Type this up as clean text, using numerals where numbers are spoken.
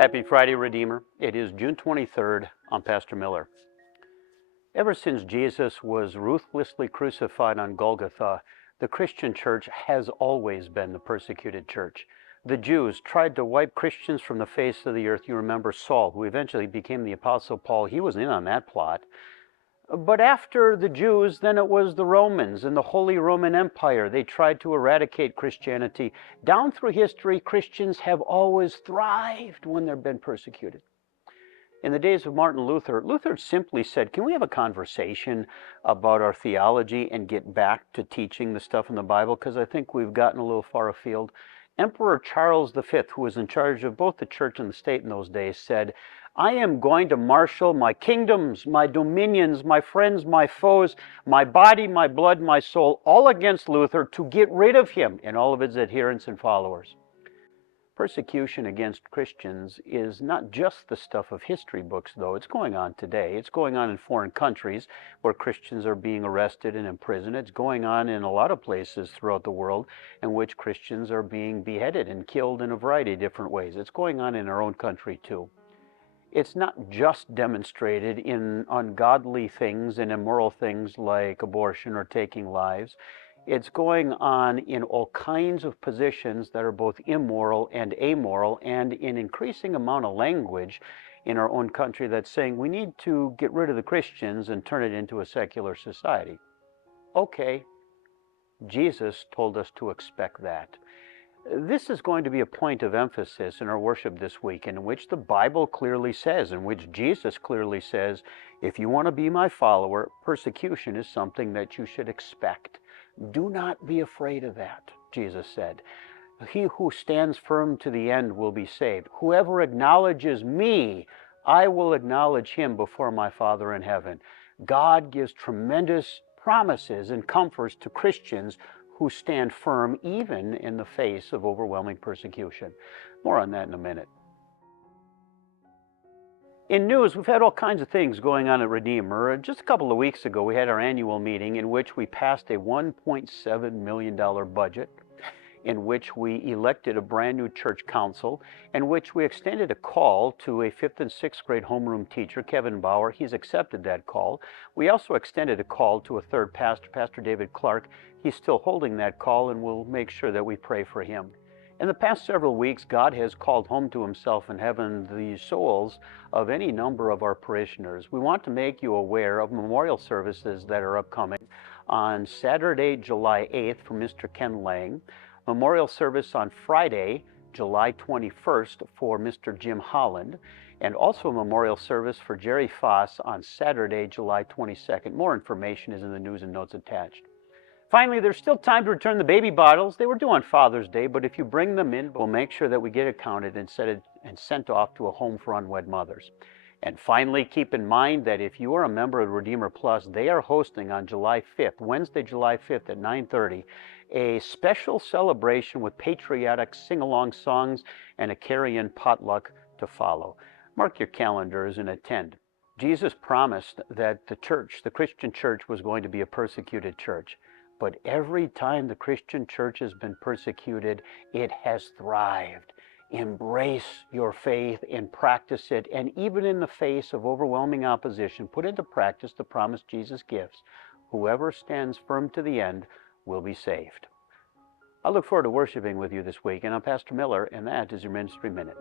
Happy Friday, Redeemer. It is June 23rd. I'm Pastor Miller. Ever since Jesus was ruthlessly crucified on Golgotha, the Christian church has always been the persecuted church. The Jews tried to wipe Christians from the face of the earth. You remember Saul, who eventually became the Apostle Paul. He was in on that plot. But after the Jews, then it was the Romans and the Holy Roman Empire. They tried to eradicate Christianity. Down through history, Christians have always thrived when they've been persecuted. In the days of Martin Luther, Luther simply said, can we have a conversation about our theology and get back to teaching the stuff in the Bible? Because I think we've gotten a little far afield. Emperor Charles V, who was in charge of both the church and the state in those days, said, I am going to marshal my kingdoms, my dominions, my friends, my foes, my body, my blood, my soul, all against Luther to get rid of him and all of his adherents and followers. Persecution against Christians is not just the stuff of history books, though. It's going on today. It's going on in foreign countries where Christians are being arrested and imprisoned. It's going on in a lot of places throughout the world in which Christians are being beheaded and killed in a variety of different ways. It's going on in our own country, too. It's not just demonstrated in ungodly things and immoral things like abortion or taking lives. It's going on in all kinds of positions that are both immoral and amoral, and in increasing amount of language in our own country that's saying we need to get rid of the Christians and turn it into a secular society. Okay, Jesus told us to expect that. This is going to be a point of emphasis in our worship this week, in which the Bible clearly says, in which Jesus clearly says, if you want to be my follower, persecution is something that you should expect. Do not be afraid of that, Jesus said. He who stands firm to the end will be saved. Whoever acknowledges me, I will acknowledge him before my Father in heaven. God gives tremendous promises and comforts to Christians who stand firm even in the face of overwhelming persecution. More on that in a minute. In news, we've had all kinds of things going on at Redeemer. Just a couple of weeks ago, we had our annual meeting in which we passed a $1.7 million budget, in which we elected a brand new church council, in which we extended a call to a 5th and 6th grade homeroom teacher, Kevin Bauer. He's accepted that call. We also extended a call to a third pastor, Pastor David Clark. He's still holding that call, and we'll make sure that we pray for him. In the past several weeks, God has called home to himself in heaven the souls of any number of our parishioners. We want to make you aware of memorial services that are upcoming on Saturday, July 8th for Mr. Ken Lang, memorial service on Friday, July 21st for Mr. Jim Holland, and also a memorial service for Jerry Foss on Saturday, July 22nd. More information is in the news and notes attached. Finally, there's still time to return the baby bottles. They were due on Father's Day, but if you bring them in, we'll make sure that we get it counted and sent off to a home for unwed mothers. And finally, keep in mind that if you are a member of Redeemer Plus, they are hosting on July 5th, Wednesday, July 5th at 9:30, a special celebration with patriotic sing-along songs and a carry-in potluck to follow. Mark your calendars and attend. Jesus promised that the church, the Christian church, was going to be a persecuted church. But every time the Christian church has been persecuted, it has thrived. Embrace your faith and practice it. And even in the face of overwhelming opposition, put into practice the promise Jesus gives. Whoever stands firm to the end will be saved. I look forward to worshiping with you this week, and I'm Pastor Miller, and that is your Ministry Minute.